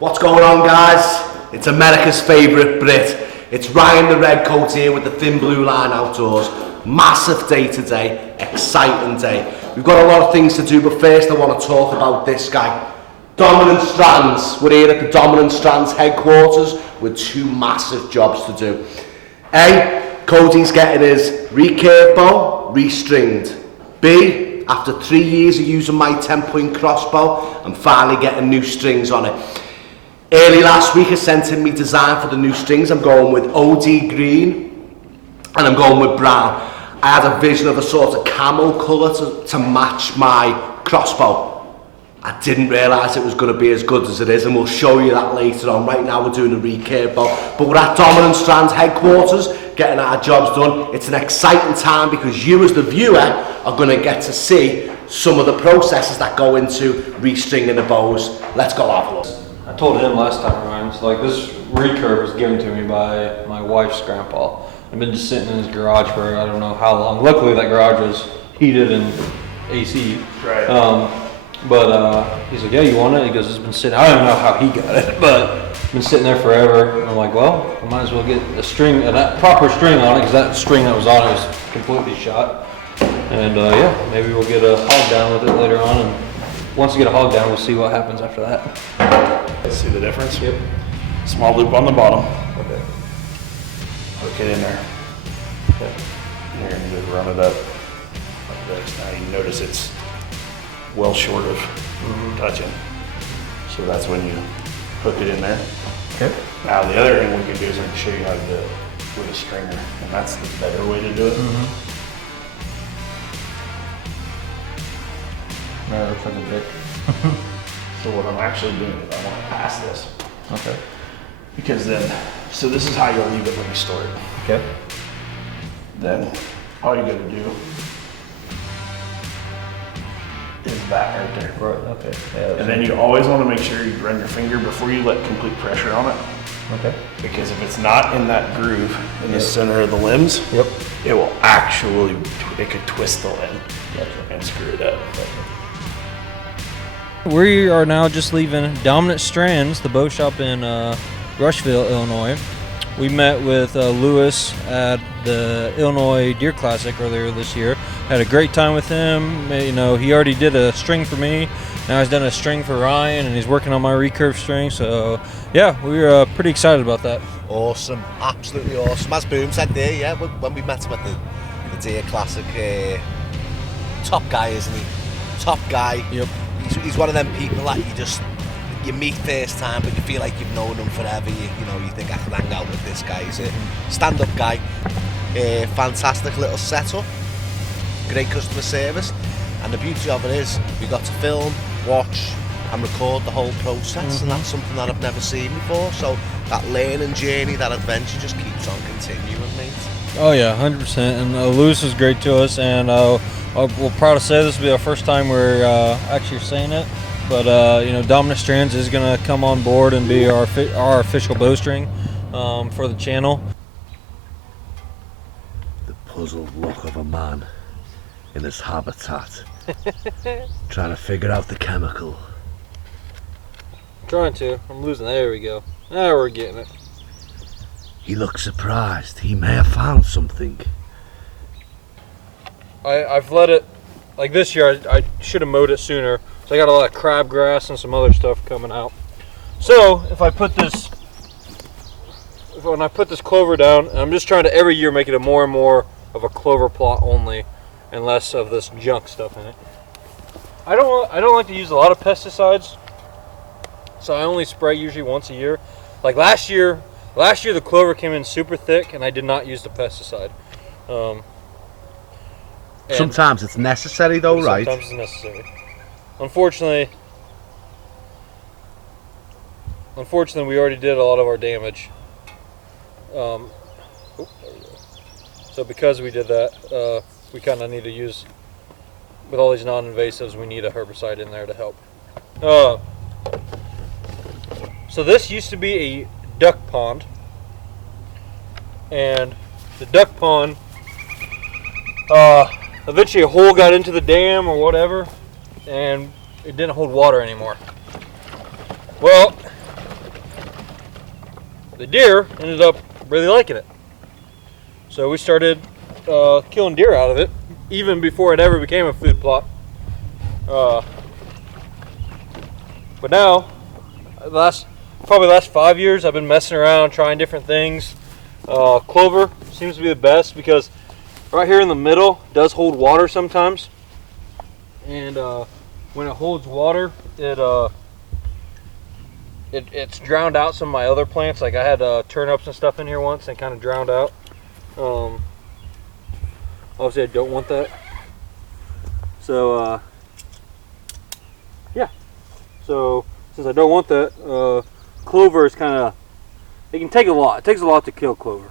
What's going on, guys? It's America's favourite Brit. It's Ryan the Redcoat here with the Thin Blue Line Outdoors. Massive day today, exciting day. We've got a lot of things to do, but first I want to talk about this guy. Dominant Strands. We're here at the Dominant Strands headquarters with two massive jobs to do. A, Cody's getting his recurve bow restringed. B, after 3 years of using my 10-point crossbow, I'm finally getting new strings on it. Early last week I sent in me design for the new strings. I'm going with OD green and I'm going with brown. I had a vision of a sort of camel colour to match my crossbow. I didn't realise it was going to be as good as it is, and we'll show you that later on. Right now we're doing a recurve bow, but we're at Dominant Strand headquarters getting our jobs done. It's an exciting time because you as the viewer are going to get to see some of the processes that go into restringing the bows. Let's go have a look. I told him last time around, it's like this recurve was given to me by my wife's grandpa. I've been just sitting in his garage for I don't know how long. Luckily that garage was heated and AC. Right. But he's like, yeah, you want it? He goes, it's been sitting, I don't know how he got it, but it's been sitting there forever. And I'm like, well, I might as well get a string, a proper string on it, because that string that was on it was completely shot. And yeah, maybe we'll get a hog down with it later on. And once we get a hog down, we'll see what happens after that. See the difference? Yep. Small loop on the bottom. Okay. Hook it in there. Okay. And you're going to just run it up like this. Now you notice it's well short of touching. So that's when you hook it in there. Okay. Now the other thing we can do is I can show you how to do it with a stringer. And that's the better way to do it. No, it looks like a dick. So what I'm actually doing is I want to pass this. Okay. Because then, so this is how you'll leave it when you store it. Okay. Then all you gotta do is that right there. Right, okay. Yeah, And then you always want to make sure you run your finger before you let complete pressure on it. okay. Because if it's not in that groove in the center of the limbs, Yep. it will actually, it could twist the limb Gotcha. and screw it up. We are now just leaving Dominant Strands, the bow shop in Rushville, Illinois. We met with Lewis at the Illinois Deer Classic earlier this year. Had a great time with him. You know, he already did a string for me. Now he's done a string for Ryan, and he's working on my recurve string. So, yeah, we were pretty excited about that. Awesome, absolutely awesome. As Boom said there, yeah, when we met him at the Deer Classic, top guy, isn't he? Top guy. Yep. He's one of them people that you meet first time, but you feel like you've known him forever. You know, you think I can hang out with this guy. He's a stand-up guy. Fantastic little setup. Great customer service. And the beauty of it is we got to film, watch and record the whole process, and that's something that I've never seen before. So that learning journey, that adventure just keeps on continuing, mate. Oh yeah, 100%. And Lewis was great to us, and we're proud to say this will be our first time we're actually saying it. But you know, Dominant Strands is going to come on board and be our official bowstring for the channel. The puzzled look of a man in his habitat, trying to figure out the chemical. Trying to. I'm losing. There we go. Now we're getting it. He looks surprised. He may have found something. I've let it, like this year, I should have mowed it sooner. So I got a lot of crabgrass and some other stuff coming out. So if I put this, when I put this clover down, and I'm just trying to every year make it a more and more of a clover plot only, and less of this junk stuff in it. I don't like to use a lot of pesticides, so I only spray usually once a year. Like last year the clover came in super thick, and I did not use the pesticide. Sometimes it's necessary though, right? Sometimes it's necessary. Unfortunately, we already did a lot of our damage. There we go. So because we did that, we kind of need to use, with all these non-invasives, we need a herbicide in there to help. So this used to be a duck pond, and the duck pond, eventually a hole got into the dam or whatever, and it didn't hold water anymore. Well, the deer ended up really liking it. So we started killing deer out of it, even before it ever became a food plot. But now, probably the last 5 years, I've been messing around, trying different things. Clover seems to be the best because right here in the middle does hold water sometimes. And when it holds water, it's drowned out some of my other plants. Like I had turnips and stuff in here once and kind of drowned out. Obviously I don't want that. So yeah. So since I don't want that, clover is kind of, it can take a lot. It takes a lot to kill clover.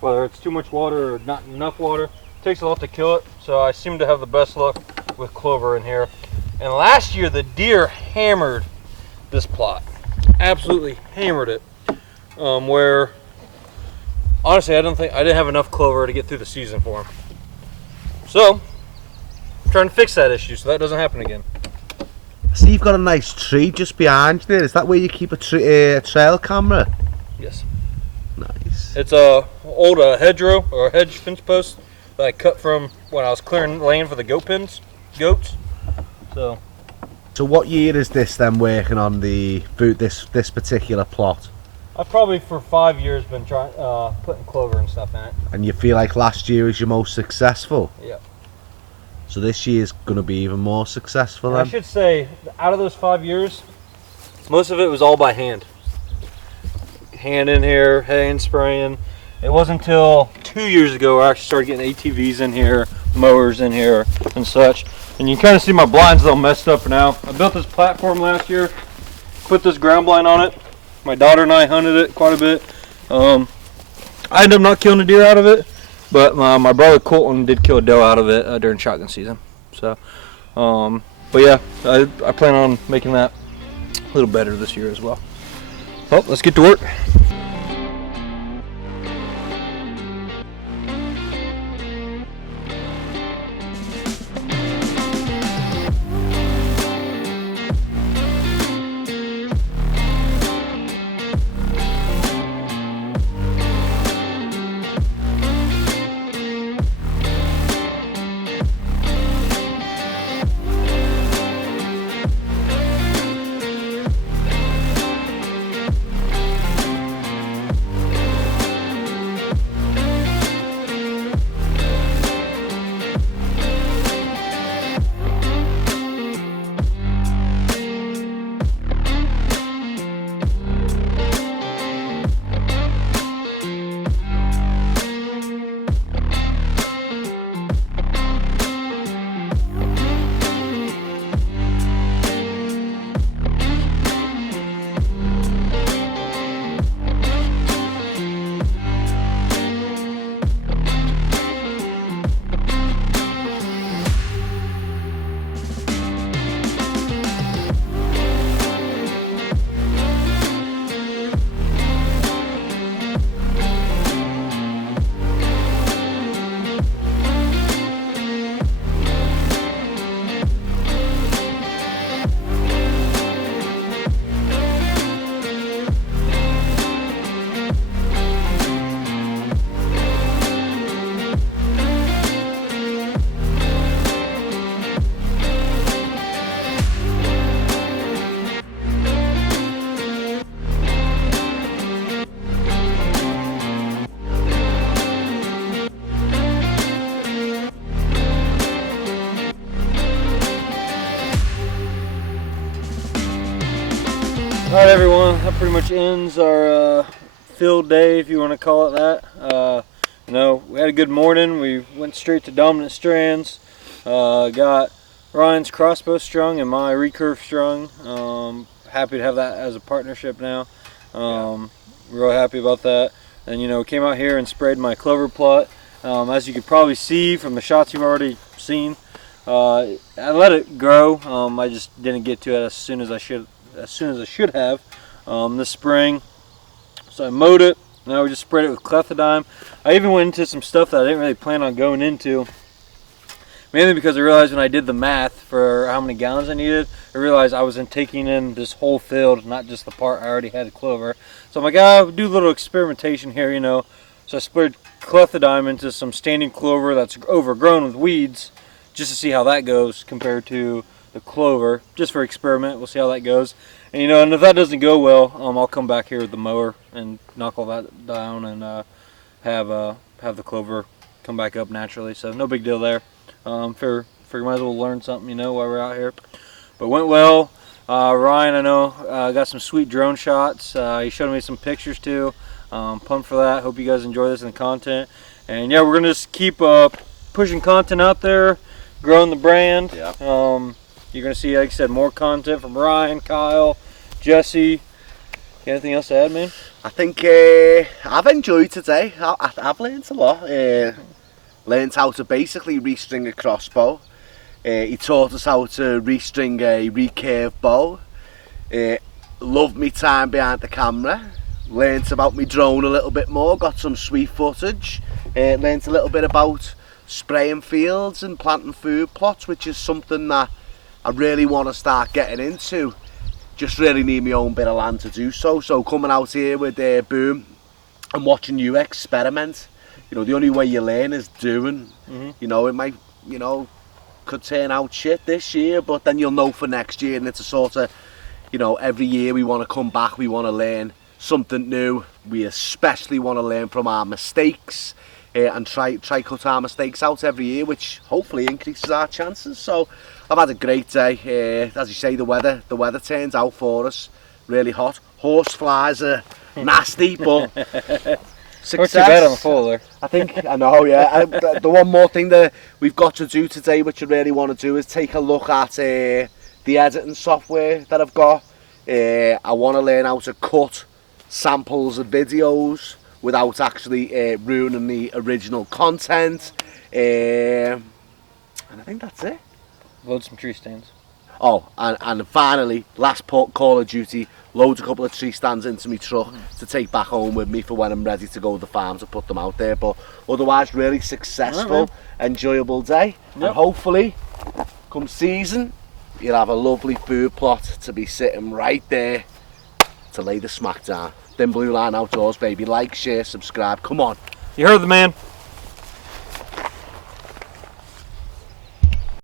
Whether it's too much water or not enough water, it takes a lot to kill it. So I seem to have the best luck with clover in here. And last year the deer hammered this plot. Absolutely hammered it. Where honestly I didn't have enough clover to get through the season for them. So I'm trying to fix that issue so that doesn't happen again. See, you've got a nice tree just behind you there. Is that where you keep a trail camera? Yes. Nice. It's a old hedgerow or a hedge fence post that I cut from when I was clearing land for the goats. So what year is this then working on the this particular plot? I've probably for 5 years been trying putting clover and stuff in it. And you feel like last year was your most successful? Yeah. So this year's going to be even more successful And then? I should say, out of those 5 years, most of it was all by hand. Hand in here, hand spraying. It wasn't until 2 years ago I actually started getting ATVs in here, mowers in here, and such. And you can kind of see my blinds all messed up now. I built this platform last year, put this ground blind on it. My daughter and I hunted it quite a bit. I ended up not killing a deer out of it, but my brother Colton did kill a doe out of it during shotgun season. So, but yeah, I plan on making that a little better this year as well. Well, let's get to work. Alright everyone, that pretty much ends our field day, if you want to call it that. You know, we had a good morning. We went straight to Dominant Strands. Got Ryan's crossbow strung and my recurve strung. Happy to have that as a partnership now. Real happy about that. And you know, came out here and sprayed my clover plot. As you could probably see from the shots you've already seen, I let it grow. I just didn't get to it as soon as I should have this spring. So I mowed it. Now we just sprayed it with clethodim. I even went into some stuff that I didn't really plan on going into. I Mainly because I realized when I did the math for how many gallons I needed, I realized I wasn't taking in this whole field, not just the part I already had clover. So I'm like, I'll do a little experimentation here, you know. So I split clethodim into some standing clover that's overgrown with weeds, just to see how that goes compared to the clover, just for experiment. We'll see how that goes. And you know, and if that doesn't go well, I'll come back here with the mower and knock all that down and have the clover come back up naturally. So no big deal there. Figure might as well learn something, you know, while we're out here. But went well. Ryan, I know, got some sweet drone shots. He showed me some pictures too. Pumped for that. Hope you guys enjoy this and the content. And yeah, we're gonna just keep pushing content out there, growing the brand. Yeah. You're gonna see, like I said, more content from Ryan, Kyle, Jesse. Anything else to add, man? I think I've enjoyed today. I've learned a lot. Learned how to basically restring a crossbow. He taught us how to restring a recurve bow. Loved me time behind the camera. Learned about me drone a little bit more. Got some sweet footage. Learned a little bit about spraying fields and planting food plots, which is something that I really want to start getting into. Just really need my own bit of land to do so. So coming out here with Boom and watching you experiment. You know, the only way you learn is doing. You know, it might, you know, could turn out shit this year, but then you'll know for next year. And it's a sort of, you know, every year we want to come back, we want to learn something new. We especially want to learn from our mistakes and try cut our mistakes out every year, which hopefully increases our chances. So I've had a great day. As you say, the weather turns out for us really hot. Horse flies are nasty, but success. Not too bad on the full there. I think, I know, yeah. The one more thing that we've got to do today, which I really want to do, is take a look at the editing software that I've got. I want to learn how to cut samples of videos without actually ruining the original content. And I think that's it. Load some tree stands. Oh, and finally, last Call of Duty, loads a couple of tree stands into my truck to take back home with me for when I'm ready to go to the farm to put them out there. But otherwise, really successful, enjoyable day. Yep. And hopefully, come season, you'll have a lovely food plot to be sitting right there to lay the smack down. Thin Blue Line Outdoors, baby. Like, share, subscribe. Come on. You heard the man.